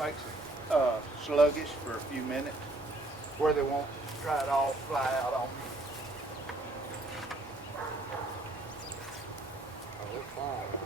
makes it sluggish for a few minutes, where they won't try it all fly out on you. Oh, it's fine, man.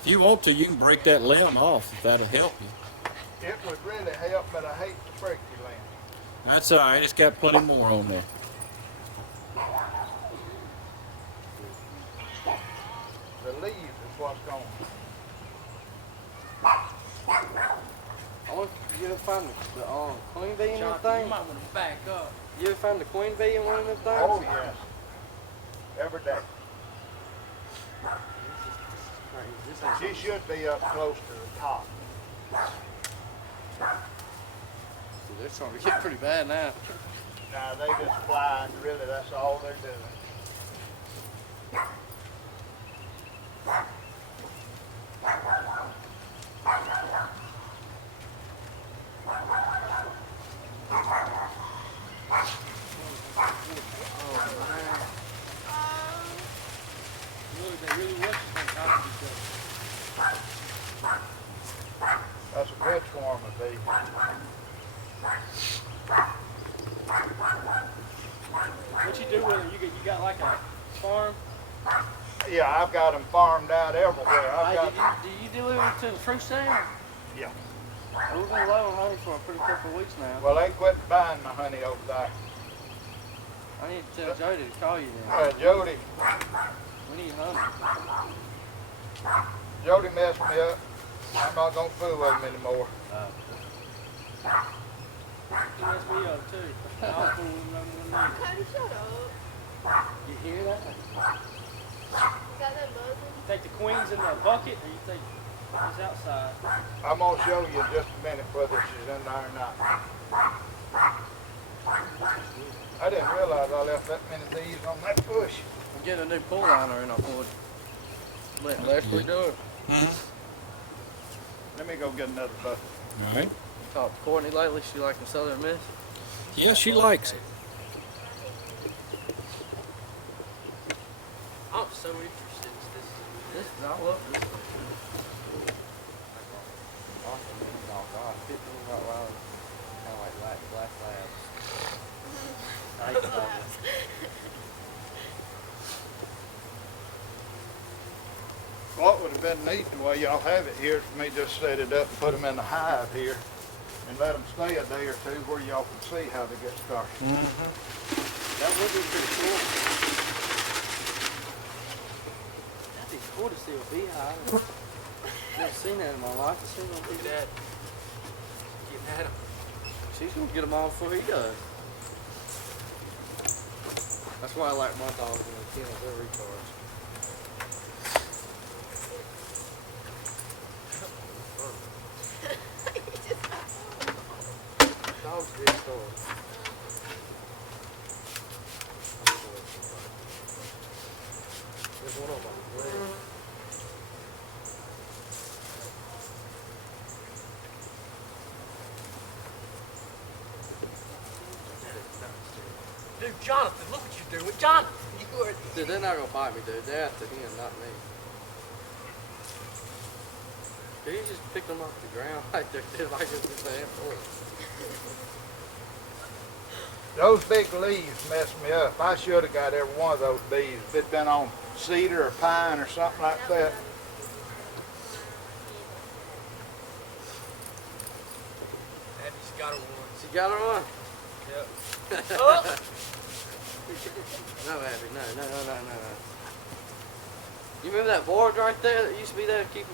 If you want to, you can break that limb off if that'll help you. It would really help, but I hate to break your limb. That's all right. It's got plenty more on there. The leaves is what's going. I want you ever find the queen bee in that Jonathan, thing? you might want to back up. You ever find the queen bee in one of them things? Oh yes, every day. This ain't She should be up close to the top. See, they're starting to get pretty bad now. Now they just fly, and really that's all they're doing. They really was just on top of each other. That's a good swarm of bees. What you do with them? You got like a farm? Yeah, I've got them farmed out everywhere. I've Hey, got, do you deliver them to the fruit stand? yeah. We've been low on honey for a pretty couple of weeks now. Well, they quit buying my honey over there. I need to tell Jody to call you then. Jody, We need honey. Jody messed me up. I'm not gonna fool with him anymore. He messed me up too. I was fooling with them one night. Cody, shut up. You hear that? You got that buzzing? You think the queen's in the bucket or you think she's outside? I'm gonna show you in just a minute whether she's in there or not. I didn't realize I left that many bees on that bush. I'm getting a new pool liner in our pool. Let Leslie do it. Let me go get another bucket. All right. Talked to Courtney lately. She like the Southern Miss. Yeah, she likes it. I'm so interested. This is all up. This What would have been neat the way y'all have it here is for me just set it up and put them in the hive here and let them stay a day or two where y'all can see how they get started. That would be pretty cool. That'd be cool to see a beehive. Never seen that in my life. I've seen one Look bee. at that. Getting at him. She's gonna get them all before he does. That's why I like my dogs in the kennels. They're retards. Dogs are big stories. There's one on my leg. Dude, Jonathan, look what you're doing. Jonathan, you are. Dude, they're not gonna bite me, dude. They're after him, not me. Dude, you just picked them off the ground like they're like it's just a handful. Those big leaves messed me up. I should have got every one of those bees if it'd been on cedar or pine or something like that. Abby's got her one. She got her on. Yep. Oh! No, Abby, no. You remember that board right there that used to be there keeping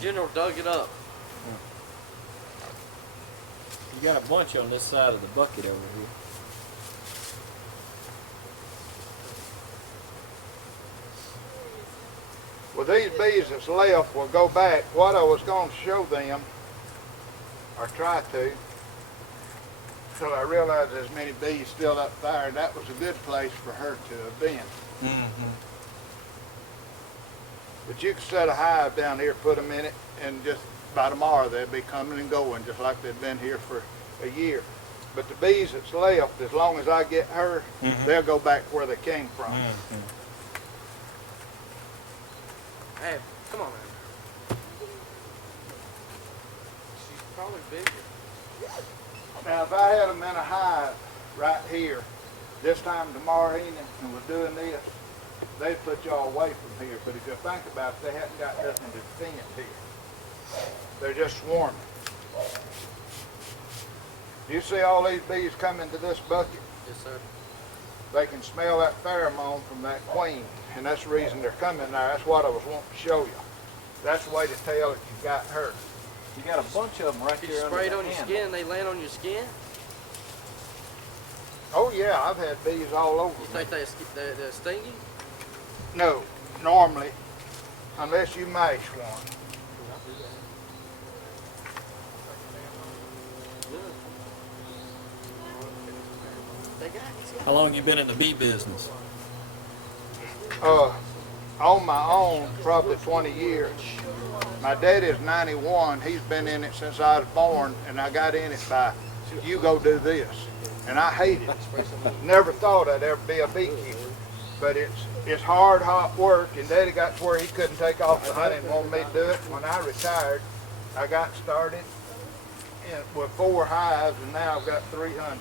General dug it up? You got a bunch on this side of the bucket over here. Well, these bees that's left will go back. What I was going to show them or try to. So I realized there's many bees still up there, and that was a good place for her to have been. Mm-hmm. But you could set a hive down here, put them in it, and just by tomorrow they'll be coming and going just like they've been here for a year. But the bees that's left, as long as I get her, they'll go back where they came from. Hey, come on, man. She's probably bigger. Now, if I had them in a hive right here, this time tomorrow evening, and was doing this, they'd put y'all away from here. But if you think about it, they haven't got nothing to defend here. They're just swarming. You see all these bees come into this bucket? Yes, sir. They can smell that pheromone from that queen, and that's the reason they're coming there. That's what I was wanting to show you. That's the way to tell if you got her. You got a bunch of them right Did there you under spray it the on your handle. skin and they land on your skin? Oh yeah, I've had bees all over You me. think they're stingy? No, normally, unless you mash one. They got How long you been in the bee business? On my own, probably 20 years. My daddy's 91. He's been in it since I was born, and I got in it by, you go do this. And I hate it. Never thought I'd ever be a beekeeper. But it's hard, hot work, and Daddy got to where he couldn't take off the hunting and wanted me to do it. When I retired, I got started with 4 hives, and now I've got 300.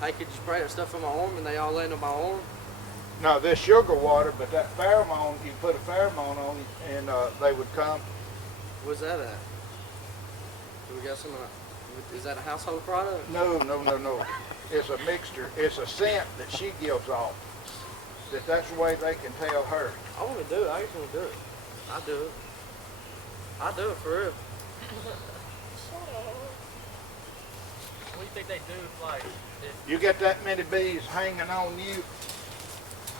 Hey, could you spray that stuff on my arm and they all land on my arm? No, this sugar water, but that pheromone, you put a pheromone on it, and they would come. Where's that at? Do we got some? Is that a household product? No. It's a mixture. It's a scent that she gives off. That's the way they can tell her. I want to do it. I just want to do it. I do it. I do it for real. What do you think they do if, like, You get that many bees hanging on you,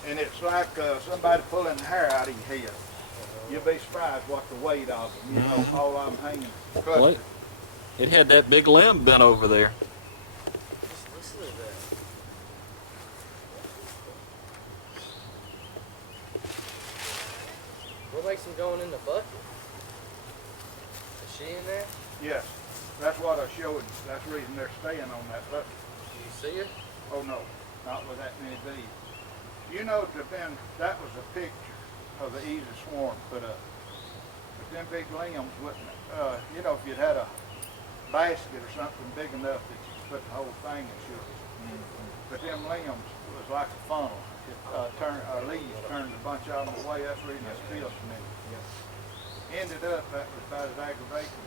and it's like somebody pulling the hair out of your head. You'll be surprised what the weight of them, you know, all of them hanging. Well, it had that big limb bent over there. Just listen to that. What makes them going in the bucket? Is she in there? Yes, that's what I showed you. That's the reason they're staying on that bucket. Do you see her? Oh no, not with that many bees. You know, that was a picture of the easy swarm put up. But them big limbs wouldn't, you know, if you'd had a basket or something big enough that you could put the whole thing in sugar. But them limbs was like a funnel. It leaves turned a bunch of them away. That's the reason it's still smelling. Ended up, that was about as aggravating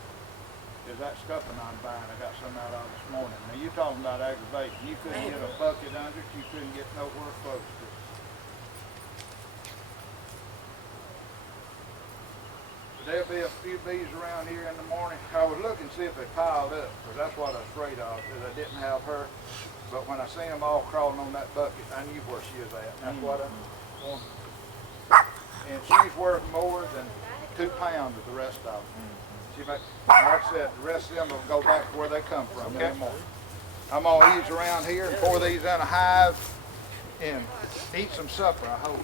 as that stuffing I'm buying. I got some out of this morning. Now you're talking about aggravating. You couldn't get a bucket under it. You couldn't get nowhere close to it. There'll be a few bees around here in the morning. I was looking to see if they piled up, because that's what I was afraid of, because I didn't have her. But when I seen them all crawling on that bucket, I knew where she was at. That's what I wanted. And she's worth more than 2 pounds of the rest of them. She make, like I said, the rest of them will go back to where they come from. Okay? I'm gonna ease around here and pour these in a hive and eat some supper, I hope.